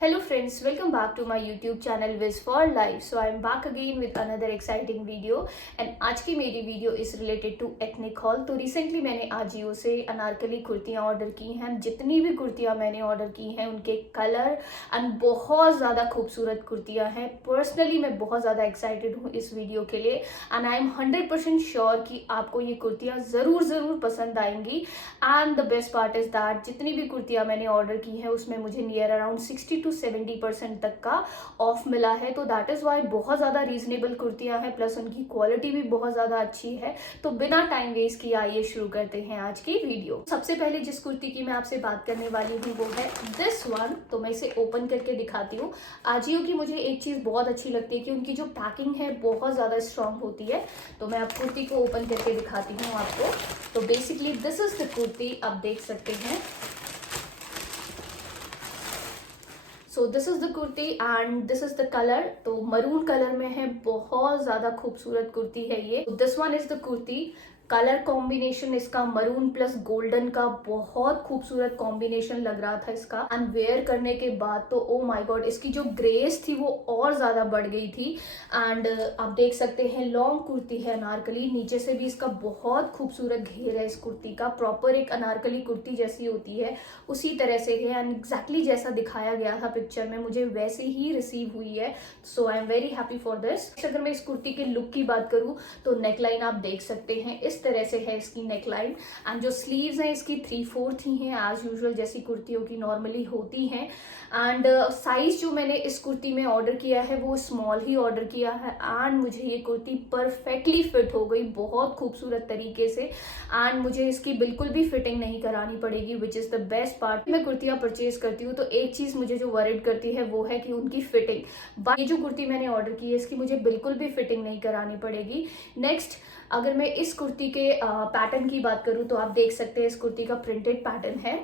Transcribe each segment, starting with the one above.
Hello friends, welcome back to my YouTube channel Wiz for Life. So I am back again with another exciting video and आज की मेरी video is related to ethnic haul. तो recently मैंने आजियो से Anarkali कुर्तियाँ order की हैं। जितनी भी कुर्तियाँ मैंने ऑर्डर की हैं उनके कलर एंड बहुत ज़्यादा खूबसूरत कुर्तियाँ हैं। पर्सनली मैं बहुत ज़्यादा एक्साइटेड हूँ इस वीडियो के लिए एंड आई एम 100% श्योर कि आपको ये कुर्तियाँ ज़रूर पसंद आएंगी। And the best part is that जितनी भी कुर्तियाँ मैंने ऑर्डर की हैं उसमें मुझे नियर अराउंड 60 to 70% तक का ऑफ मिला है। तो दैट इज वाई बहुत ज्यादा रीजनेबल कुर्तियां हैं, प्लस उनकी क्वालिटी भी बहुत ज्यादा अच्छी है। तो बिना टाइम वेस्ट किए आइए शुरू करते हैं आज की वीडियो। सबसे पहले जिस कुर्ती की मैं आपसे बात करने वाली हूँ वो है दिस वन। तो मैं इसे ओपन करके दिखाती हूँ। आजियो की मुझे एक चीज बहुत अच्छी लगती है कि उनकी जो पैकिंग है बहुत ज्यादा स्ट्रांग होती है। तो मैं अब कुर्ती को ओपन करके दिखाती हूँ आपको। तो basically this is the kurti, आप देख सकते हैं। So this is the kurti and this is the colour. तो मरून कलर में है, बहुत ज्यादा खूबसूरत कुर्ती है ये। This one is the kurti. Colour combination इसका मरून प्लस गोल्डन का बहुत खूबसूरत कॉम्बिनेशन लग रहा था इसका। एंड वेयर करने के बाद तो ओ माय गॉड, इसकी जो ग्रेस थी वो और ज्यादा बढ़ गई थी। एंड आप देख सकते हैं लॉन्ग कुर्ती है अनारकली, नीचे से भी इसका बहुत खूबसूरत घेर है इस कुर्ती का। प्रॉपर एक अनारकली कुर्ती जैसी होती है उसी तरह से है एंड एग्जैक्टली जैसा दिखाया गया था पिक्चर में मुझे वैसे ही रिसीव हुई है। So I am very happy for this. अगर मैं इस कुर्ती के लुक की बात करूं तो नेकलाइन आप देख सकते हैं इस तरह से है इसकी नेकलाइन। एंड जो स्लीव्स हैं इसकी 3/4 ही हैं, एज यूजुअल जैसी कुर्तियों की नॉर्मली होती हैं। एंड साइज जो मैंने इस कुर्ती में ऑर्डर किया है वो स्मॉल ही ऑर्डर किया है एंड मुझे ये कुर्ती परफेक्टली फिट हो गई बहुत खूबसूरत तरीके से। एंड मुझे इसकी बिल्कुल भी फिटिंग नहीं करानी पड़ेगी, which is the best part. मैं कुर्तियां परचेज करती हूँ तो एक चीज मुझे जो वरिड करती है वो है कि उनकी फिटिंग। बट ये जो कुर्ती मैंने ऑर्डर की है इसकी मुझे बिल्कुल भी फिटिंग नहीं करानी पड़ेगी। नेक्स्ट, अगर मैं इस कुर्ती के पैटर्न की बात करूं तो आप देख सकते हैं इस कुर्ती का प्रिंटेड पैटर्न है।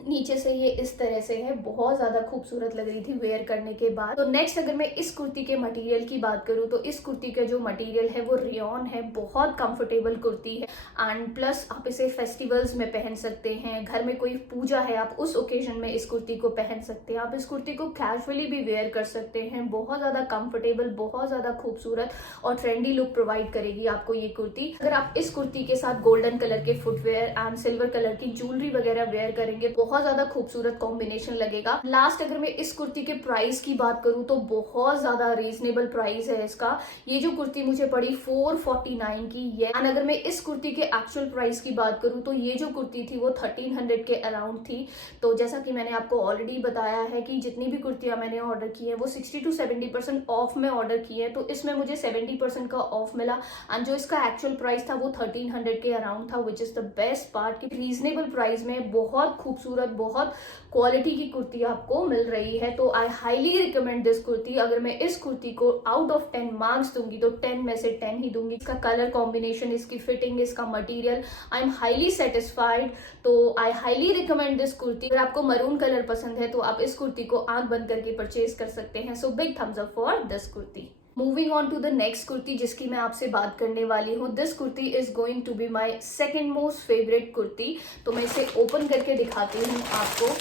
नीचे से ये इस तरह से है, बहुत ज्यादा खूबसूरत लग रही थी वेयर करने के बाद। तो नेक्स्ट, अगर मैं इस कुर्ती के मटेरियल की बात करूं तो इस कुर्ती का जो मटेरियल है वो रेयॉन है, बहुत कंफर्टेबल कुर्ती है। एंड प्लस आप इसे फेस्टिवल्स में पहन सकते हैं, घर में कोई पूजा है आप उस ओकेजन में इस कुर्ती को पहन सकते हैं। आप इस कुर्ती को कैजुअली भी वेयर कर सकते हैं, बहुत ज्यादा कंफर्टेबल, बहुत ज्यादा खूबसूरत और ट्रेंडी लुक प्रोवाइड करेगी आपको ये कुर्ती। अगर आप इस कुर्ती के साथ गोल्डन कलर के फुटवेयर एंड सिल्वर कलर की ज्वेलरी वगैरह वेयर करेंगे बहुत ज्यादा खूबसूरत कॉम्बिनेशन लगेगा। लास्ट, अगर मैं इस कुर्ती के प्राइस की बात करूं तो बहुत ज्यादा रीजनेबल प्राइस है इसका। ये जो कुर्ती मुझे पड़ी 449 की है। एंड अगर मैं इस कुर्ती के एक्चुअल प्राइस की बात करूं तो ये जो कुर्ती थी वो 1300 के अराउंड थी। तो जैसा कि मैंने आपको ऑलरेडी बताया है कि जितनी भी कुर्तियां मैंने ऑर्डर की है वो 60 to 70% ऑफ में ऑर्डर की है, तो इसमें मुझे 70% का ऑफ मिला। एंड जो इसका एक्चुअल प्राइस था वो 1300 के अराउंड था, which is the best part कि रीजनेबल प्राइस में बहुत खूबसूरत, बहुत क्वालिटी की कुर्ती आपको मिल रही है। तो I highly recommend this kurti. अगर मैं इस कुर्ती को आउट ऑफ 10 मार्क्स दूंगी तो 10 में से 10 ही दूंगी। इसका कलर कॉम्बिनेशन, इसकी फिटिंग, इसका material, I am highly satisfied. तो I highly recommend this kurti. अगर आपको मरून कलर पसंद है तो आप इस कुर्ती को आंख बंद करके परचेज कर सकते हैं। So big thumbs up for this kurti. Moving on to the next kurti जिसकी मैं आपसे बात करने वाली हूँ। This kurti is going to be my second most favourite kurti. तो मैं इसे ओपन करके दिखाती हूँ आपको।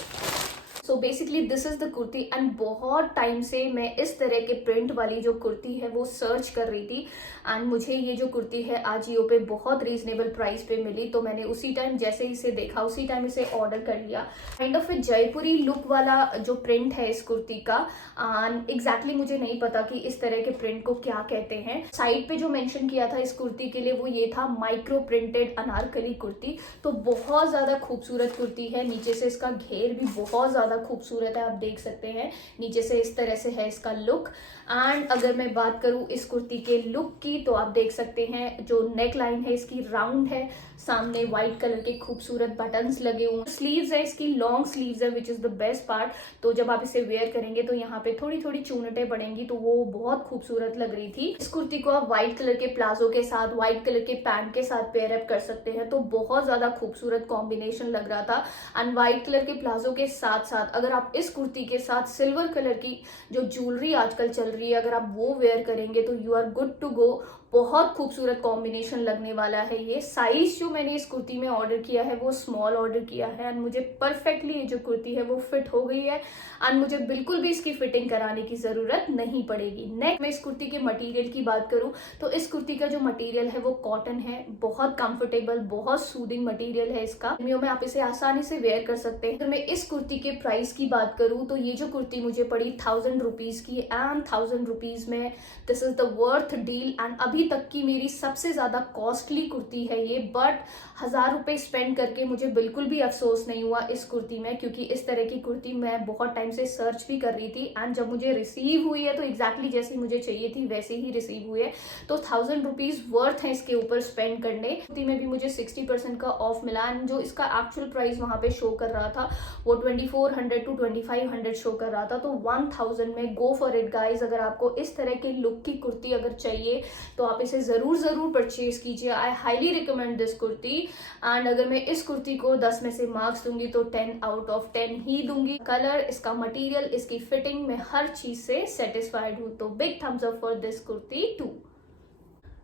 So basically this is the kurti and बहुत टाइम से मैं इस तरह के प्रिंट वाली जो कुर्ती है वो सर्च कर रही थी। एंड मुझे ये जो कुर्ती है आजियो पे बहुत रीजनेबल प्राइस पे मिली, तो मैंने उसी टाइम जैसे इसे देखा उसी टाइम इसे ऑर्डर कर लिया। Kind of A Jaipuri look वाला जो प्रिंट है इस कुर्ती का। एंड एग्जैक्टली मुझे नहीं पता कि इस तरह के प्रिंट को क्या कहते हैं। साइड पे जो मेंशन किया था इस कुर्ती के लिए वो ये था माइक्रो प्रिंटेड अनारकली कुर्ती। तो बहुत ज्यादा खूबसूरत कुर्ती है। नीचे से इसका घेर भी बहुत ज्यादा खूबसूरत है, आप देख सकते हैं नीचे से इस तरह से है इसका लुक। एंड अगर मैं बात करूं इस कुर्ती के लुक की तो आप देख सकते हैं जो नेक लाइन है इसकी राउंड है, सामने व्हाइट कलर के खूबसूरत बटन्स लगे हुए। स्लीव्स है इसकी लॉन्ग स्लीव्स है, which is the best part. तो जब आप इसे वेयर करेंगे तो यहाँ पे थोड़ी थोड़ी चूनटें पड़ेंगी, तो वो बहुत खूबसूरत लग रही थी। इस कुर्ती को आप व्हाइट कलर के प्लाजो के साथ, व्हाइट कलर के पैंट के साथ पेयर अप कर सकते हैं, तो बहुत ज्यादा खूबसूरत कॉम्बिनेशन लग रहा था। एंड व्हाइट कलर के प्लाजो के साथ साथ अगर आप इस कुर्ती के साथ सिल्वर कलर की जो ज्वेलरी आजकल चल रही है अगर आप वो वेयर करेंगे तो you are good to go. बहुत खूबसूरत कॉम्बिनेशन लगने वाला है ये। साइज जो मैंने इस कुर्ती में ऑर्डर किया है वो स्मॉल ऑर्डर किया है एंड मुझे परफेक्टली ये जो कुर्ती है वो फिट हो गई है एंड मुझे बिल्कुल भी इसकी फिटिंग कराने की जरूरत नहीं पड़ेगी। नेक्स्ट मैं इस कुर्ती के मटेरियल की बात करूं तो इस कुर्ती का जो मटेरियल है वो कॉटन है, बहुत कंफर्टेबल, बहुत सूदिंग मटेरियल है इसका। गर्मियों में आप इसे आसानी से वेयर कर सकते हैं। तो मैं इस कुर्ती के प्राइस की बात करूं तो ये जो कुर्ती मुझे पड़ी 1000 रुपीज की एंड 1000 रुपीज में this is the worth deal and अभी तक की मेरी सबसे ज्यादा कॉस्टली कुर्ती है ये। बट 1000 रुपए स्पेंड करके मुझे बिल्कुल भी अफसोस नहीं हुआ इस कुर्ती में, क्योंकि इस तरह की कुर्ती मैं बहुत टाइम से सर्च भी कर रही थी एंड जब मुझे रिसीव हुई है तो एग्जैक्टली जैसी मुझे चाहिए थी वैसे ही रिसीव हुई है। तो 1000 रुपीज वर्थ है इसके ऊपर स्पेंड करने। कुर्ती में भी मुझे 60% का ऑफ मिला एंड जो इसका एक्चुअल प्राइस वहां पे शो कर रहा था वो 2400 to 2500 शो कर रहा था। तो 1000 में गो फॉर इट गाइज। अगर आपको इस तरह के लुक की कुर्ती अगर चाहिए तो आप इसे जरूर परचेज कीजिए। आई highly recommend this kurti and अगर मैं इस कुर्ती को 10 में से मार्क्स दूंगी तो 10 आउट ऑफ 10 ही दूंगी। कलर, इसका मटेरियल, इसकी फिटिंग में हर चीज से सेटिस्फाइड हूं। तो big thumbs up for this kurti too.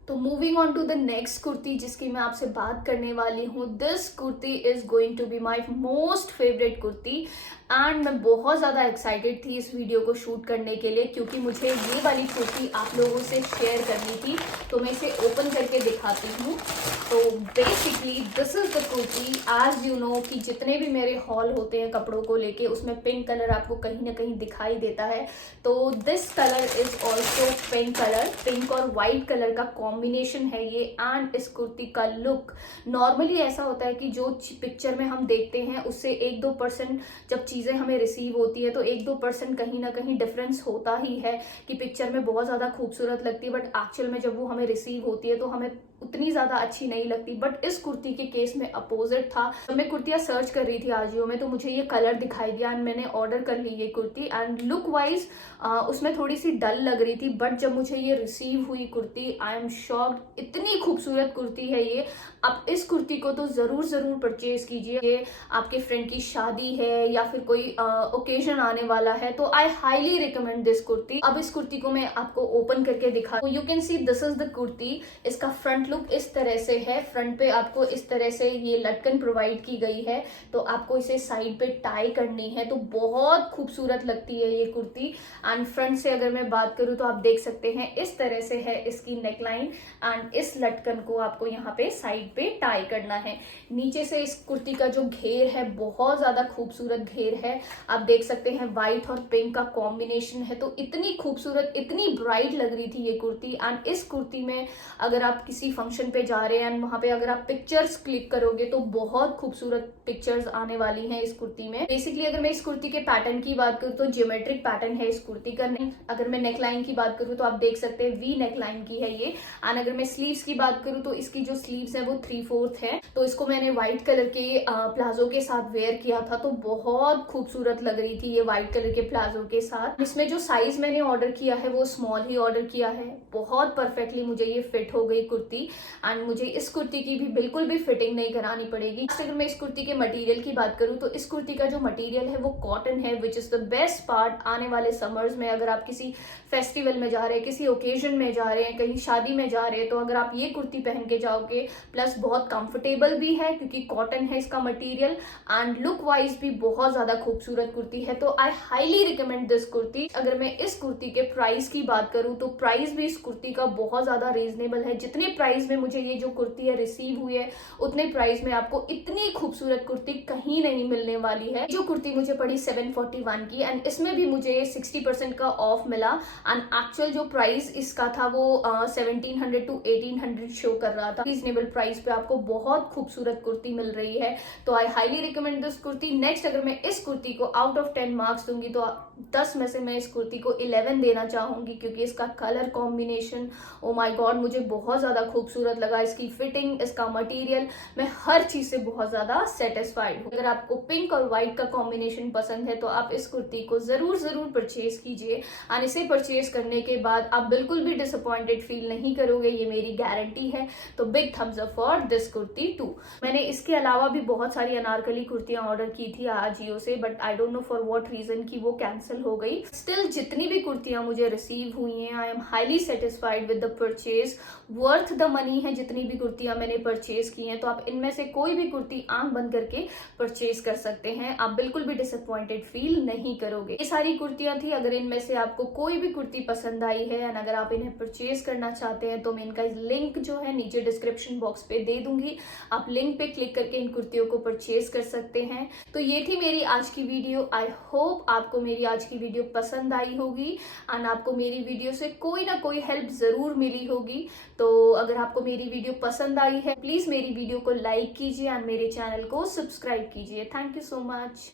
तो moving on to the next kurti जिसकी मैं आपसे बात करने वाली हूँ, this kurti is going to be my most favourite kurti and मैं बहुत ज़्यादा एक्साइटेड थी इस वीडियो को शूट करने के लिए क्योंकि मुझे ये वाली कुर्ती आप लोगों से शेयर करनी थी। तो मैं इसे ओपन करके दिखाती हूँ। तो basically this is the kurti. As you know कि जितने भी मेरे हॉल होते हैं कपड़ों को लेके उसमें पिंक कलर आपको कहीं ना कहीं दिखाई देता है। तो this colour is also pink colour. Pink और वाइट कलर का कॉम्बिनेशन है ये एंड इस कुर्ती का लुक नॉर्मली ऐसा होता है कि जो पिक्चर में हम देखते हैं उससे 1-2% जब चीजें हमें रिसीव होती है तो 1-2% कहीं ना कहीं डिफरेंस होता ही है कि पिक्चर में बहुत ज्यादा खूबसूरत लगती है बट एक्चुअल में जब वो हमें रिसीव होती है तो हमें उतनी ज्यादा अच्छी नहीं लगती। बट इस कुर्ती के केस में अपोजिट था। जब मैं कुर्तियां सर्च कर रही थी आजियो में तो मुझे ये कलर दिखाई दिया एंड मैंने ऑर्डर कर ली ये कुर्ती एंड लुक वाइज उसमें थोड़ी सी डल लग रही थी बट जब मुझे ये रिसीव हुई कुर्ती आई एम शॉक्ड। इतनी खूबसूरत कुर्ती है ये। आप इस कुर्ती को तो जरूर परचेज कीजिए। ये आपके फ्रेंड की शादी है या फिर कोई ओकेजन आने वाला है तो I highly recommend this kurti. अब इस कुर्ती को मैं आपको ओपन करके दिखा। You can see this is the kurti. इसका फ्रंट लुक इस तरह से है। फ्रंट पे आपको इस तरह से ये लटकन प्रोवाइड की गई है तो आपको इसे साइड पे टाई करनी है तो बहुत खूबसूरत लगती है ये कुर्ती। एंड फ्रंट से अगर मैं बात करूं तो आप देख सकते हैं इस तरह से है इसकी नेकलाइन एंड इस लटकन को आपको यहाँ पे साइड पे टाई करना है। नीचे से इस कुर्ती का जो घेर है बहुत ज्यादा खूबसूरत घेर है। आप देख सकते हैं व्हाइट और पिंक का कॉम्बिनेशन है तो इतनी खूबसूरत, इतनी ब्राइट लग रही थी ये कुर्ती। एंड इस कुर्ती में अगर आप किसी फंक्शन पे जा रहे हैं एंड वहां पे अगर आप पिक्चर्स क्लिक करोगे तो बहुत खूबसूरत पिक्चर्स आने वाली हैं इस कुर्ती में। बेसिकली अगर मैं इस कुर्ती के पैटर्न की बात करूँ तो ज्योमेट्रिक पैटर्न है इस कुर्ती का। अगर मैं नेकलाइन की बात करूँ तो आप देख सकते हैं वी नेकलाइन की है ये। एंड अगर मैं स्लीव्स की बात करूँ तो इसकी जो स्लीव्स है वो 3/4 है। तो इसको मैंने व्हाइट कलर के प्लाजो के साथ वेयर किया था तो बहुत खूबसूरत लग रही थी ये व्हाइट कलर के प्लाजो के साथ। इसमें जो साइज मैंने ऑर्डर किया है वो स्मॉल ही ऑर्डर किया है। बहुत परफेक्टली मुझे ये फिट हो गई कुर्ती एंड मुझे इस कुर्ती की भी बिल्कुल भी फिटिंग नहीं करानी पड़ेगी। अगर मैं इस कुर्ती के मटेरियल की बात करूं तो इस कुर्ती का जो मटेरियल है वो कॉटन है which is the best part. आने वाले समर्स में अगर आप किसी फेस्टिवल में जा रहे हैं, किसी ओकेजन में जा रहे हैं, कहीं शादी में जा रहे हैं तो अगर आप ये कुर्ती पहन के जाओगे प्लस बहुत कंफर्टेबल भी है क्योंकि कॉटन है इसका मटेरियल एंड लुक वाइज भी बहुत ज्यादा खूबसूरत कुर्ती है। तो I highly recommend this kurti. अगर मैं इस कुर्ती के प्राइस की बात करूं तो प्राइस भी इस कुर्ती का बहुत ज्यादा रीजनेबल है। जितने प्राइस में मुझे ये जो कुर्ती है रिसीव हुई है उतने प्राइस में आपको इतनी खूबसूरत कुर्ती कहीं नहीं मिलने वाली है। जो कुर्ती मुझे पड़ी 741 की एंड इसमें भी मुझे 60% का ऑफ मिला एंड एक्चुअल जो प्राइस इसका था वो 1700 to 1800 शो कर रहा था। रीजनेबल प्राइस पे आपको बहुत खूबसूरत कुर्ती मिल रही है तो I highly recommend this kurti. Next अगर मैं इस कुर्ती को आउट ऑफ 10 मार्क्स दूंगी तो 10 में से मैं इस कुर्ती को 11 देना चाहूंगी क्योंकि इसका colour combination oh my God मुझे बहुत ज्यादा खूबसूरत खूबसूरत लगा, इसकी फिटिंग, इसका मटेरियल, मैं हर चीज से बहुत ज्यादा सेटिस्फाइड हूँ। अगर आपको पिंक और व्हाइट का कॉम्बिनेशन पसंद है तो आप इस कुर्ती को जरूर परचेज कीजिए एंड इसे परचेज करने के बाद आप बिल्कुल भी डिसअपॉइंटेड फील नहीं करोगे, ये मेरी गारंटी है। तो big thumbs up for this kurti too. मैंने इसके अलावा भी बहुत सारी अनारकली कुर्तियां ऑर्डर की थी आजियो से, but I don't know for what reason की वो कैंसिल हो गई। स्टिल जितनी भी कुर्तियां मुझे रिसीव हुई हैं, आई am highly satisfied with the purchase, worth the money है जितनी भी कुर्तियां मैंने परचेज की हैं। तो आप इनमें से कोई भी कुर्ती आंख बंद करके परचेज कर सकते हैं, आप बिल्कुल भी डिसअपॉइंटेड फील नहीं करोगे। ये सारी कुर्तियां थी, अगर इनमें से आपको कोई भी कुर्ती पसंद आई है एंड अगर आप इन्हें परचेज करना चाहते हैं तो मैं इनका लिंक जो है नीचे डिस्क्रिप्शन बॉक्स पे दे दूंगी, आप लिंक पे क्लिक करके इन कुर्तियों को परचेज कर सकते हैं। तो ये थी मेरी आज की वीडियो। आई होप आपको मेरी आज की वीडियो पसंद आई होगी एंड आपको मेरी वीडियो से कोई ना कोई हेल्प जरूर मिली होगी। तो अगर आपको मेरी वीडियो पसंद आई है प्लीज मेरी वीडियो को लाइक कीजिए एंड मेरे चैनल को सब्सक्राइब कीजिए। Thank you so much.